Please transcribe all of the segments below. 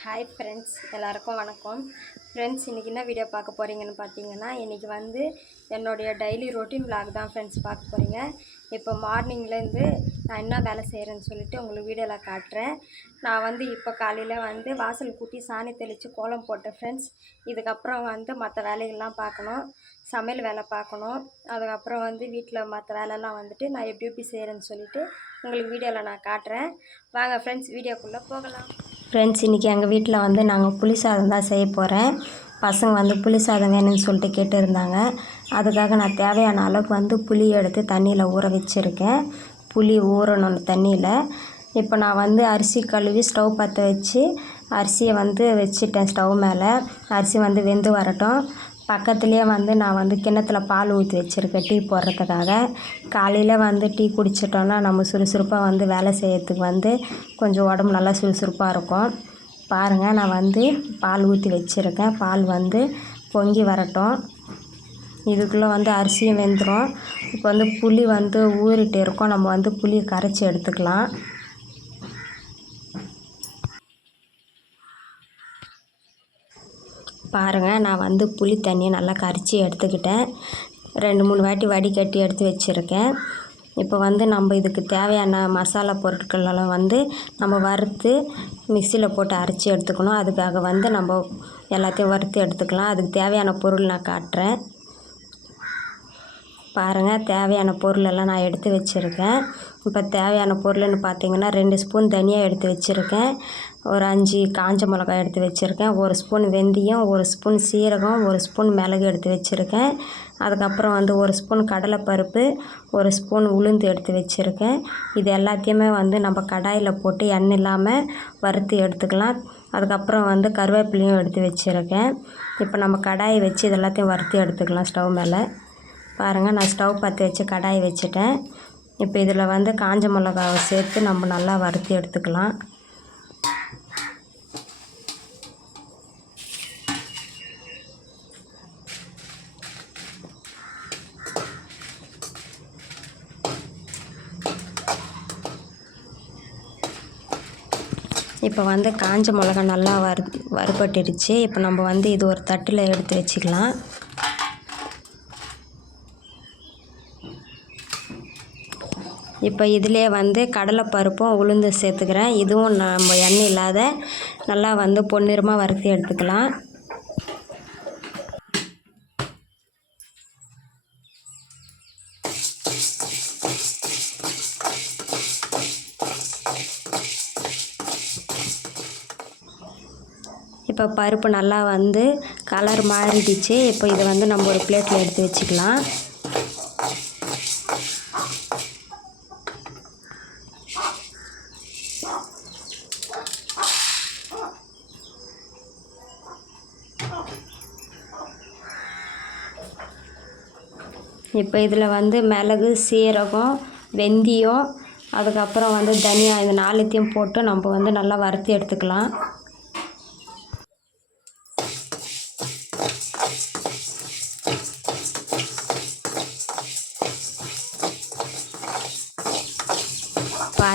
Hi friends எல்லாருக்கும் வணக்கம். Friends இன்றைக்கி என்ன வீடியோ பார்க்க போகிறீங்கன்னு பார்த்தீங்கன்னா இன்றைக்கி வந்து என்னுடைய டெய்லி ரொட்டீன் விளாக் தான் ஃப்ரெண்ட்ஸ் பார்க்க போகிறீங்க இப்போ மார்னிங்லேருந்து நான் என்ன வேலை செய்கிறேன்னு சொல்லிட்டு உங்களுக்கு வீடியோவில் காட்டுறேன். நான் வந்து இப்போ காலையில் வந்து வாசல் கூட்டி சாணி தெளித்து கோலம் போட்டேன் ஃப்ரெண்ட்ஸ் இதுக்கப்புறம் வந்து மற்ற வேலைகள்லாம் பார்க்கணும். சமையல் வேலை பார்க்கணும். அதுக்கப்புறம் வந்து வீட்டில் மற்ற வேலைலாம் வந்துட்டு நான் எப்படி எப்படி செய்கிறேன்னு சொல்லிட்டு உங்களுக்கு வீடியோவில் நான் காட்டுறேன். வாங்க ஃப்ரெண்ட்ஸ் வீடியோக்குள்ளே போகலாம். ஃப்ரெண்ட்ஸ் இன்றைக்கி எங்கள் வீட்டில் வந்து நாங்கள் புளி சாதம் தான் செய்ய போகிறேன் பசங்க வந்து புளி சாதம் வேணும்னு சொல்லிட்டு கேட்டுருந்தாங்க. அதுக்காக நான் தேவையான அளவுக்கு வந்து புளி எடுத்து தண்ணியில் ஊற வச்சுருக்கேன். புளி ஊறணும் தண்ணியில். இப்போ நான் வந்து அரிசி கழுவி ஸ்டவ் பற்ற வச்சு அரிசியை வந்து வச்சுட்டேன் ஸ்டவ் மேலே. அரிசி வந்து வெந்து வரட்டும். பக்கத்துலேயே வந்து நான் வந்து கிண்ணத்தில் பால் ஊற்றி வச்சுருக்கேன். டீ போடுறதுக்காக. காலையில் வந்து டீ குடிச்சிட்டோன்னா நம்ம சுறுசுறுப்பாக வந்து வேலை செய்யறதுக்கு வந்து கொஞ்சம் உடம்பு நல்லா சுறுசுறுப்பாக இருக்கும். பாருங்கள் நான் வந்து பால் ஊற்றி வச்சுருக்கேன். பால் வந்து பொங்கி வரட்டும். இதுக்குள்ளே வந்து அரிசியும் வெந்துடும் இப்போ வந்து புளி வந்து ஊறிட்டு இருக்கோம். நம்ம வந்து புளியை கரைச்சி எடுத்துக்கலாம். பாருங்கள் நான் வந்து புளி தண்ணியை நல்லா கரைச்சி எடுத்துக்கிட்டேன். ரெண்டு மூணு வாட்டி வடிகட்டி எடுத்து வச்சுருக்கேன். இப்போ வந்து நம்ம இதுக்கு தேவையான மசாலா பொருட்கள் எல்லாம் வந்து நம்ம வறுத்து மிக்சியில் போட்டு அரைச்சி எடுத்துக்கணும். அதுக்காக வந்து நம்ம எல்லாத்தையும் வறுத்து எடுத்துக்கலாம். அதுக்கு தேவையான பொருள் நான் காட்டுறேன். பாருங்கள் தேவையான பொருளெல்லாம் நான் எடுத்து வச்சுருக்கேன். இப்போ தேவையான பொருள்னு பார்த்தீங்கன்னா ரெண்டு ஸ்பூன் தனியாக எடுத்து வச்சுருக்கேன். ஒரு அஞ்சு காஞ்ச மிளகாய் எடுத்து வச்சுருக்கேன். ஒரு ஸ்பூன் வெந்தயம் ஒரு ஸ்பூன் சீரகம் ஒரு ஸ்பூன் மிளகு எடுத்து வச்சுருக்கேன். அதுக்கப்புறம் வந்து ஒரு ஸ்பூன் கடலைப்பருப்பு ஒரு ஸ்பூன் உளுந்து எடுத்து வச்சுருக்கேன். இது எல்லாத்தையுமே வந்து நம்ம கடாயில் போட்டு எண்ணெய் இல்லாமல் வறுத்து எடுத்துக்கலாம். அதுக்கப்புறம் வந்து கருவேப்பிலையும் எடுத்து வச்சுருக்கேன். இப்போ நம்ம கடாயை வச்சு இது எல்லாத்தையும் வறுத்து எடுத்துக்கலாம் ஸ்டவ் மேலே. பாருங்கள் நான் ஸ்டவ் பற்ற வச்சு கடாய் வச்சுட்டேன். இப்போ இதில் வந்து காஞ்ச மிளகாவை சேர்த்து நம்ம நல்லா வறுத்து எடுத்துக்கலாம். இப்போ வந்து காஞ்ச மிளகா நல்லா வறு வறுபட்டுடுச்சு. இப்போ நம்ம வந்து இது ஒரு தட்டில் எடுத்து வச்சுக்கலாம். இப்போ இதிலே வந்து கடலைப்பருப்பும் உளுந்து சேர்த்துக்கிறேன். இதுவும் நம்ம எண்ணெய் இல்லாத நல்லா வந்து பொன்னிறமாக வறுத்து எடுத்துக்கலாம். இப்போ பருப்பு நல்லா வந்து கலர் மாறிடுச்சு. இப்போ இதை வந்து நம்ம ஒரு பிளேட்டில் எடுத்து வச்சுக்கலாம். இப்போ இதில் வந்து மிளகு சீரகம் வெந்தயம் அதுக்கப்புறம் வந்து தனியா இந்த நாலுத்தையும் போட்டு நம்ம வந்து நல்லா வறுத்து எடுத்துக்கலாம்.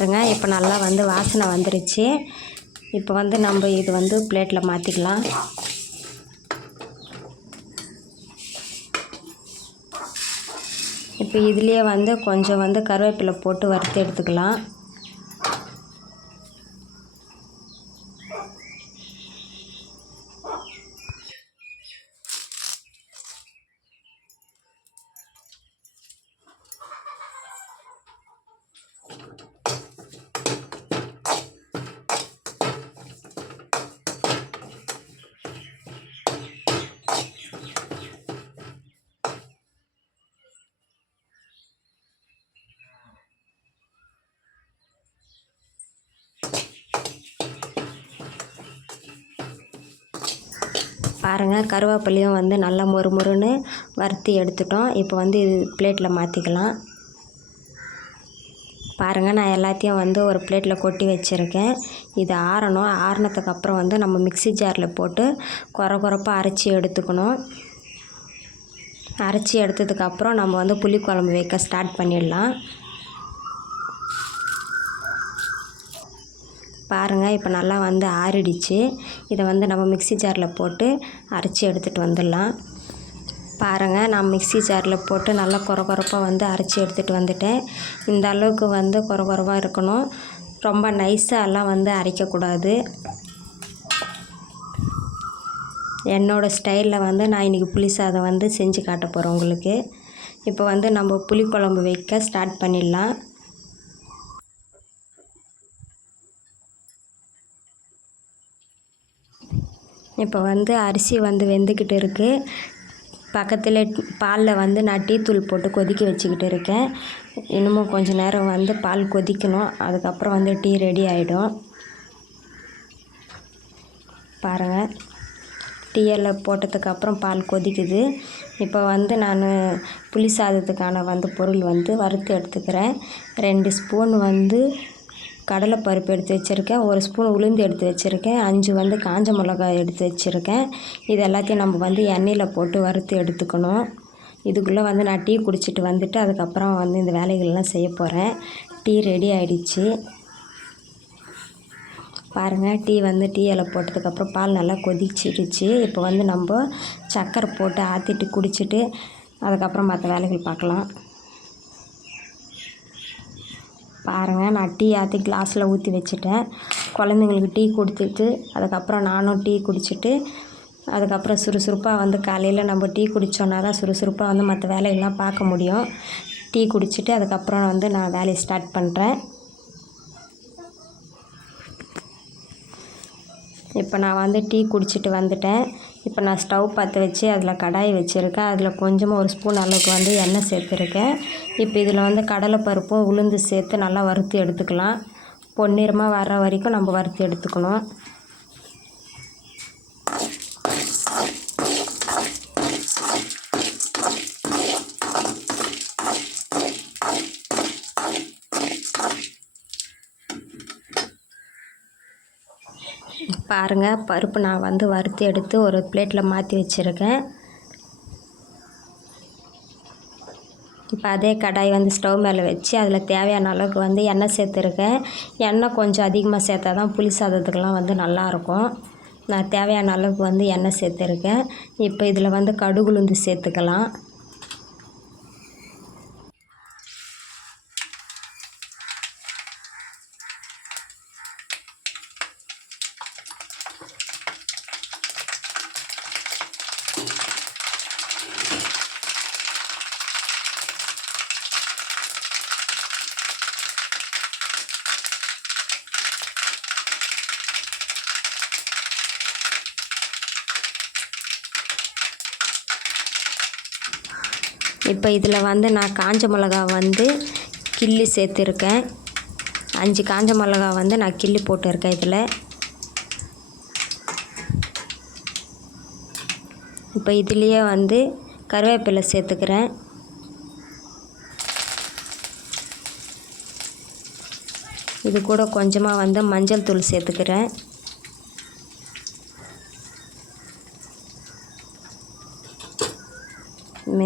பாருங்கள் இப்போ நல்லா வந்து வாசனை வந்துருச்சு. இப்போ வந்து நம்ம இது வந்து பிளேட்டில் மாற்றிக்கலாம் இப்போ இதுலேயே வந்து கொஞ்சம் வந்து கருவேப்பிலை போட்டு வறுத்து எடுத்துக்கலாம். பாருங்கள் கருவேப்பிலையும் வந்து நல்லா மொறு மொறுன்னு வறுத்தி எடுத்துட்டோம். இப்போ வந்து இது பிளேட்டில் மாற்றிக்கலாம் பாருங்கள் நான் எல்லாத்தையும் வந்து ஒரு பிளேட்டில் கொட்டி வச்சுருக்கேன். இது ஆறணும். ஆறினதுக்கப்புறம் வந்து நம்ம மிக்ஸி ஜாரில் போட்டு குறை குறைப்பாக அரைச்சி எடுத்துக்கணும். அரைச்சி எடுத்ததுக்கப்புறம் நம்ம வந்து புளிக்குழம்பு வைக்க ஸ்டார்ட் பண்ணிடலாம். பாருங்கள் இப்போ நல்லா வந்து ஆறிடுச்சு. இதை வந்து நம்ம மிக்ஸி ஜாரில் போட்டு அரைச்சி எடுத்துகிட்டு வந்துடலாம். பாருங்கள் நான் மிக்ஸி ஜாரில் போட்டு நல்லா கொர கொரப்பாக வந்து அரைச்சி எடுத்துகிட்டு வந்துட்டேன். இந்த அளவுக்கு வந்து கொர கொரப்பாக இருக்கணும். ரொம்ப நைஸாக எல்லாம் வந்து அரைக்கக்கூடாது. என்னோடய ஸ்டைலில் வந்து நான் இன்றைக்கி புளி சாதம் வந்து செஞ்சு காட்ட போகிறேன் உங்களுக்கு. இப்போ வந்து நம்ம புளிக்குழம்பு வைக்க ஸ்டார்ட் பண்ணிடலாம். இப்போ வந்து அரிசி வந்து வெந்துக்கிட்டு இருக்குது பக்கத்தில் பாலில் வந்து நான் டீத்தூள் போட்டு கொதிக்க வச்சுக்கிட்டு இருக்கேன். இன்னமும் கொஞ்சம் நேரம் வந்து பால் கொதிக்கணும். அதுக்கப்புறம் வந்து டீ ரெடி ஆகிடும் பாருங்கள் டீயெல்லாம் போட்டதுக்கப்புறம் பால் கொதிக்குது. இப்போ வந்து நான் புளி சாதத்துக்கான வந்து பொருள் வந்து வறுத்து எடுத்துக்கிறேன். ரெண்டு ஸ்பூன் வந்து கடலைப்பருப்பு எடுத்து வச்சுருக்கேன். ஒரு ஸ்பூன் உளுந்து எடுத்து வச்சுருக்கேன். அஞ்சு வந்து காஞ்ச மிளகாய் எடுத்து வச்சுருக்கேன். இது எல்லாத்தையும் நம்ம வந்து எண்ணெயில் போட்டு வறுத்து எடுத்துக்கணும். இதுக்குள்ளே வந்து நான் டீ குடிச்சிட்டு வந்துட்டு அதுக்கப்புறம் வந்து இந்த வேலைகள்லாம் செய்ய போகிறேன் டீ ரெடி ஆகிடுச்சு பாருங்கள் டீ வந்து டீ இலை போட்டதுக்கப்புறம் பால் நல்லா கொதிச்சிடுச்சு. இப்போ வந்து நம்ம சக்கரை போட்டு ஆற்றிட்டு குடிச்சிட்டு அதுக்கப்புறம் மற்ற வேலைகள் பார்க்கலாம். பாருங்கள் நான் டீ ஆற்றி கிளாஸில் ஊற்றி வச்சுட்டேன். குழந்தைங்களுக்கு டீ கொடுத்துட்டு அதுக்கப்புறம் நானும் டீ குடிச்சிட்டு அதுக்கப்புறம் சுறுசுறுப்பாக வந்து காலையில் நம்ம டீ குடித்தோன்னா தான் சுறுசுறுப்பாக வந்து மற்ற வேலையெல்லாம் பார்க்க முடியும். டீ குடிச்சிட்டு அதுக்கப்புறம் வந்து நான் வேலையை ஸ்டார்ட் பண்ணுறேன் இப்போ நான் வந்து டீ குடிச்சிட்டு வந்துட்டேன். இப்போ நான் ஸ்டவ் பற்ற வச்சு அதில் கடாய் வச்சுருக்கேன். அதில் கொஞ்சமாக ஒரு ஸ்பூன் அளவுக்கு வந்து எண்ணெய் சேர்த்துருக்கேன். இப்போ இதில் வந்து கடலைப்பருப்பும் உளுந்து சேர்த்து நல்லா வறுத்து எடுத்துக்கலாம். பொன்னிறமாக வர்ற வரைக்கும் நம்ம வறுத்து எடுத்துக்கணும். பாருங்கள் பருப்பு நான் வந்து வறுத்து எடுத்து ஒரு பிளேட்டில் மாற்றி வச்சுருக்கேன். இப்போ அதே கடாய் வந்து ஸ்டவ் மேலே வச்சு அதில் தேவையான அளவுக்கு வந்து எண்ணெய் சேர்த்துருக்கேன். எண்ணெய் கொஞ்சம் அதிகமாக சேர்த்தா தான் புளி சாதத்துக்கெலாம் வந்து நல்லாயிருக்கும் நான் தேவையான அளவுக்கு வந்து எண்ணெய் சேர்த்துருக்கேன். இப்போ இதில் வந்து கடுகுலுந்து சேர்த்துக்கலாம். இப்போ இதில் வந்து நான் காஞ்ச மிளகா வந்து கிள்ளி சேர்த்துருக்கேன். அஞ்சு காஞ்ச மிளகா வந்து நான் கிள்ளி போட்டிருக்கேன் இதில். இப்போ இதுலேயே வந்து கருவேப்பிலை சேர்த்துக்கிறேன். இது கூட கொஞ்சமாக வந்து மஞ்சள் தூள் சேர்த்துக்கிறேன்.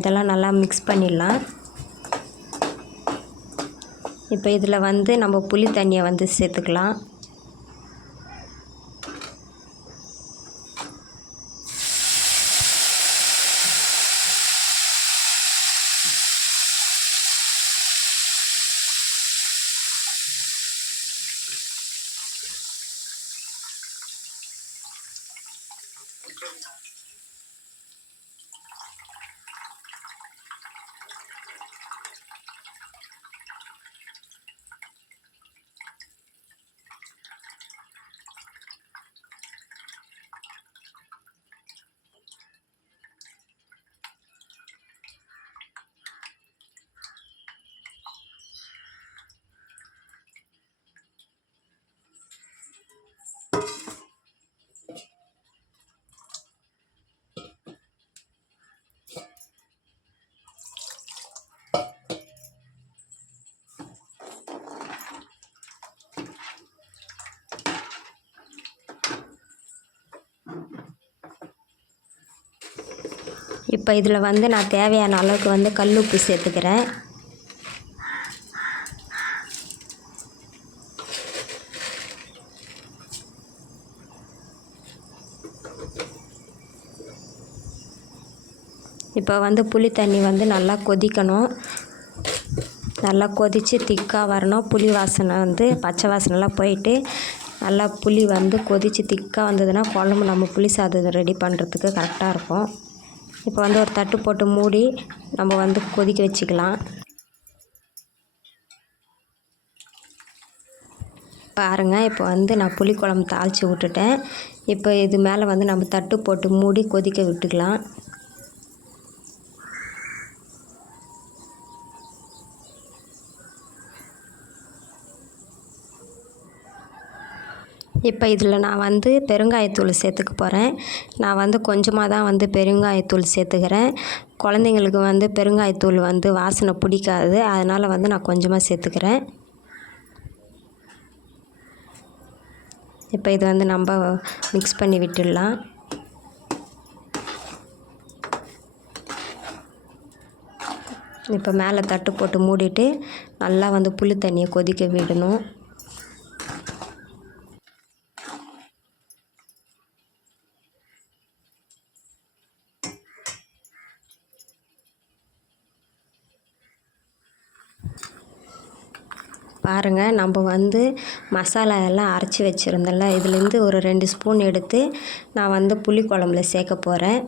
இதெல்லாம் நல்லா மிக்ஸ் பண்ணிடலாம். இப்போ இதில் வந்து நம்ம புளி தண்ணியை வந்து சேர்த்துக்கலாம். இப்போ இதில் வந்து நான் தேவையான அளவுக்கு வந்து கல் உப்பு சேர்த்துக்கிறேன். இப்போ வந்து புளி தண்ணி வந்து நல்லா கொதிக்கணும். நல்லா கொதித்து திக்காக வரணும். புளி வாசனை வந்து பச்சை வாசனைலாம் போயிட்டு நல்லா புளி வந்து கொதித்து திக்காக வந்ததுன்னா குழம்பு நம்ம புளி சாதம் ரெடி பண்ணுறதுக்கு கரெக்டாக இருக்கும். இப்போ வந்து ஒரு தட்டு போட்டு மூடி நம்ம வந்து கொதிக்க வச்சுக்கலாம். பாருங்கள் இப்போ வந்து நான் புளிக்குழம்பு தாளித்து விட்டுட்டேன். இப்போ இது மேலே வந்து நம்ம தட்டு போட்டு மூடி கொதிக்க விட்டுக்கலாம். இப்போ இதில் நான் வந்து பெருங்காயத்தூள் சேர்த்துக்க போகிறேன். நான் வந்து கொஞ்சமாக தான் வந்து பெருங்காயத்தூள் சேர்த்துக்கிறேன். குழந்தைங்களுக்கு வந்து பெருங்காயத்தூள் வந்து வாசனை பிடிக்காது. அதனால் வந்து நான் கொஞ்சமாக சேர்த்துக்கிறேன். இப்போ இது வந்து நம்ம மிக்ஸ் பண்ணி விட்டுடலாம். இப்போ மேலே தட்டு போட்டு மூடிட்டு நல்லா வந்து புளி தண்ணியை கொதிக்க விடணும். பாருங்கள் நம்ம வந்து மசாலா எல்லாம் அரைச்சி வச்சுருந்தோம்ல இதுலேருந்து ஒரு ரெண்டு ஸ்பூன் எடுத்து நான் வந்து புளி குழம்புல சேர்க்க போகிறேன்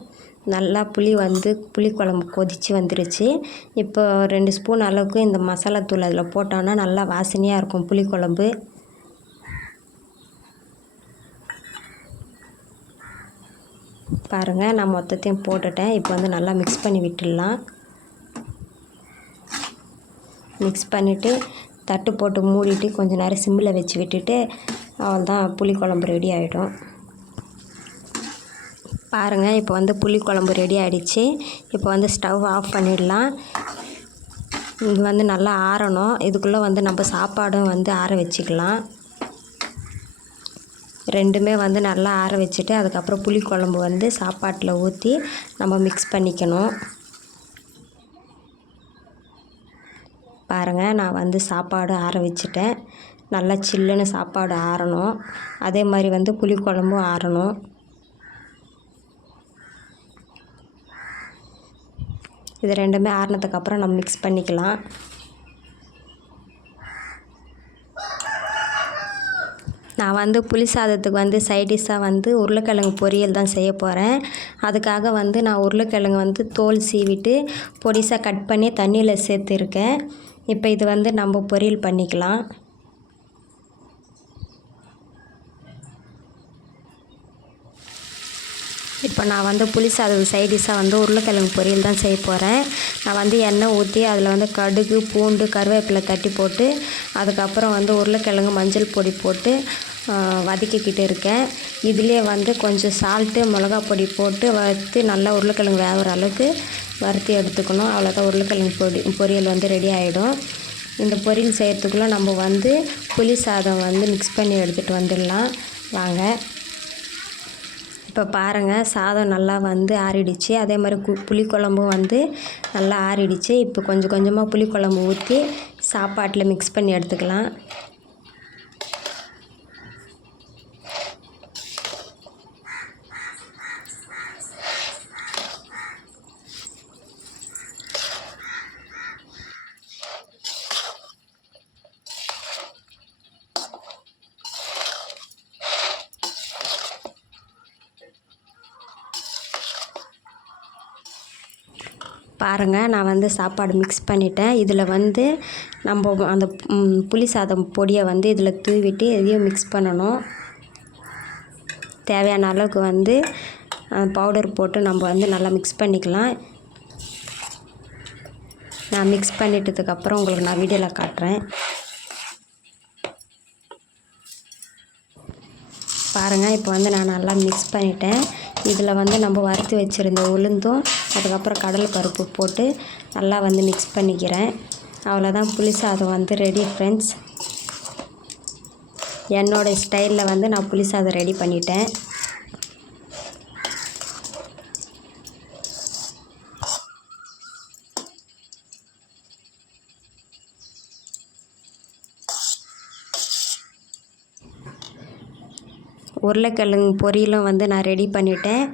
நல்லா புளி வந்து புளிக்குழம்பு கொதித்து வந்துருச்சு. இப்போ ரெண்டு ஸ்பூன் அளவுக்கு இந்த மசாலா தூள் அதில் போட்டோன்னா நல்லா வாசனையாக இருக்கும் புளிக்குழம்பு. பாருங்கள் நான் மொத்தத்தையும் போட்டுட்டேன். இப்போ வந்து நல்லா மிக்ஸ் பண்ணி விட்டுடலாம். மிக்ஸ் பண்ணிவிட்டு தட்டு போட்டு மூடிட்டு கொஞ்சம் நேரம் சிம்மில் வச்சு விட்டுட்டு அவ்வளோதான் புளிக்குழம்பு ரெடி ஆகிடும் பாருங்கள் இப்போ வந்து புளிக்குழம்பு ரெடி ஆகிடுச்சு இப்போ வந்து ஸ்டவ் ஆஃப் பண்ணிடலாம். இது வந்து நல்லா ஆறணும். இதுக்குள்ளே வந்து நம்ம சாப்பாடும் வந்து ஆற வச்சுக்கலாம். ரெண்டுமே வந்து நல்லா ஆற வச்சுட்டு அதுக்கப்புறம் புளிக்குழம்பு வந்து சாப்பாட்டில் ஊற்றி நம்ம மிக்ஸ் பண்ணிக்கணும். பாருங்கள் நான் வந்து சாப்பாடு ஆற வச்சுட்டேன். நல்லா சில்லுன்னு சாப்பாடு ஆறணும். அதே மாதிரி வந்து புளிக்குழம்பும் ஆறணும். இது ரெண்டுமே ஆறினதுக்கப்புறம் நம்ம மிக்ஸ் பண்ணிக்கலாம். நான் வந்து புளி சாதத்துக்கு வந்து சைடிஷாக வந்து உருளைக்கிழங்கு பொரியல் தான் செய்ய போகிறேன் அதுக்காக வந்து நான் உருளைக்கிழங்கு வந்து தோல் சீவிட்டு பொடிசாக கட் பண்ணி தண்ணியில் சேர்த்துருக்கேன். இப்போ இது வந்து நம்ம பொரியல் பண்ணிக்கலாம். இப்போ நான் வந்து புளி சாதம் சைடிஷாக வந்து உருளைக்கிழங்கு பொரியல் தான் செய்ய போகிறேன் நான் வந்து எண்ணெய் ஊற்றி அதில் வந்து கடுகு பூண்டு கருவேப்பிலை தட்டி போட்டு அதுக்கப்புறம் வந்து உருளைக்கிழங்கு மஞ்சள் பொடி போட்டு வதக்கிக்கிட்டு இருக்கேன். இதிலே வந்து கொஞ்சம் சால்ட்டு மிளகா பொடி போட்டு வறுத்து நல்லா உருளைக்கிழங்கு வேகிற அளவுக்கு வறுத்து எடுத்துக்கணும். அவ்வளோதான் உருளைக்கிழங்கு பொடி பொரியல் வந்து ரெடி ஆகிடும் இந்த பொரியல் செய்கிறதுக்குள்ளே நம்ம வந்து புளி சாதம் வந்து மிக்ஸ் பண்ணி எடுத்துகிட்டு வந்துடலாம். வாங்க. இப்போ பாருங்கள் சாதம் நல்லா வந்து ஆறிடுச்சு. அதே மாதிரி கு புளிக்குழம்பும் வந்து நல்லா ஆறிடுச்சு. இப்போ கொஞ்சம் கொஞ்சமாக புளிக்குழம்பு ஊற்றி சாப்பாட்டில் மிக்ஸ் பண்ணி எடுத்துக்கலாம். பாருங்கள் நான் வந்து சாப்பாடு மிக்ஸ் பண்ணிட்டேன். இதில் வந்து நம்ம அந்த புளி சாதம் பொடியை வந்து இதில் தூவிட்டு எதையும் மிக்ஸ் பண்ணணும். தேவையான அளவுக்கு வந்து பவுடர் போட்டு நம்ம வந்து நல்லா மிக்ஸ் பண்ணிக்கலாம். நான் மிக்ஸ் பண்ணிட்டதுக்கப்புறம் உங்களுக்கு நான் வீடியோவில் காட்டுறேன். பாருங்கள் இப்போ வந்து நான் நல்லா மிக்ஸ் பண்ணிட்டேன். இதில் வந்து நம்ம வறுத்து வச்சுருந்த உளுந்தும் அதுக்கப்புறம் கடலை பருப்பு போட்டு நல்லா வந்து மிக்ஸ் பண்ணிக்கிறேன். அவ்வளோதான். புளி சாதம் வந்து ரெடி ஃப்ரெண்ட்ஸ் என்னோடய ஸ்டைலில் வந்து நான் புளி சாதம் ரெடி பண்ணிட்டேன். உருளைக்கிழங்கு பொரியலும் வந்து நான் ரெடி பண்ணிட்டேன்.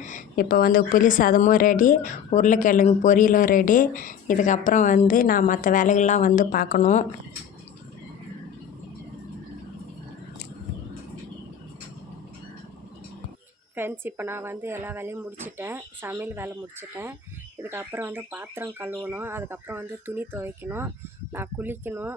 இப்போ வந்து புளி சாதமும் ரெடி உருளைக்கிழங்கு பொரியலும் ரெடி. இதுக்கப்புறம் வந்து நான் மற்ற வேலைகள்லாம் வந்து பார்க்கணும். ஃப்ரெண்ட்ஸ் இப்போ நான் வந்து எல்லா வேலையும் முடிச்சிட்டேன். சமையல் வேலை முடிச்சிட்டேன். இதுக்கப்புறம் வந்து பாத்திரம் கழுவணும். அதுக்கப்புறம் வந்து துணி துவைக்கணும். நான் குளிக்கணும்.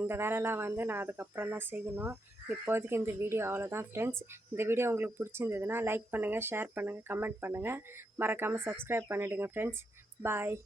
இந்த வேலைலாம் வந்து நான் அதுக்கப்புறம் தான் செய்யணும். இப்போதைக்கு இந்த வீடியோ அவ்வளோதான் ஃப்ரெண்ட்ஸ் இந்த வீடியோ உங்களுக்கு பிடிச்சிருந்ததுன்னா லைக் பண்ணுங்கள் ஷேர் பண்ணுங்கள் கமெண்ட் பண்ணுங்கள் மறக்காமல் சப்ஸ்கிரைப் பண்ணிவிடுங்க ஃப்ரெண்ட்ஸ் பாய்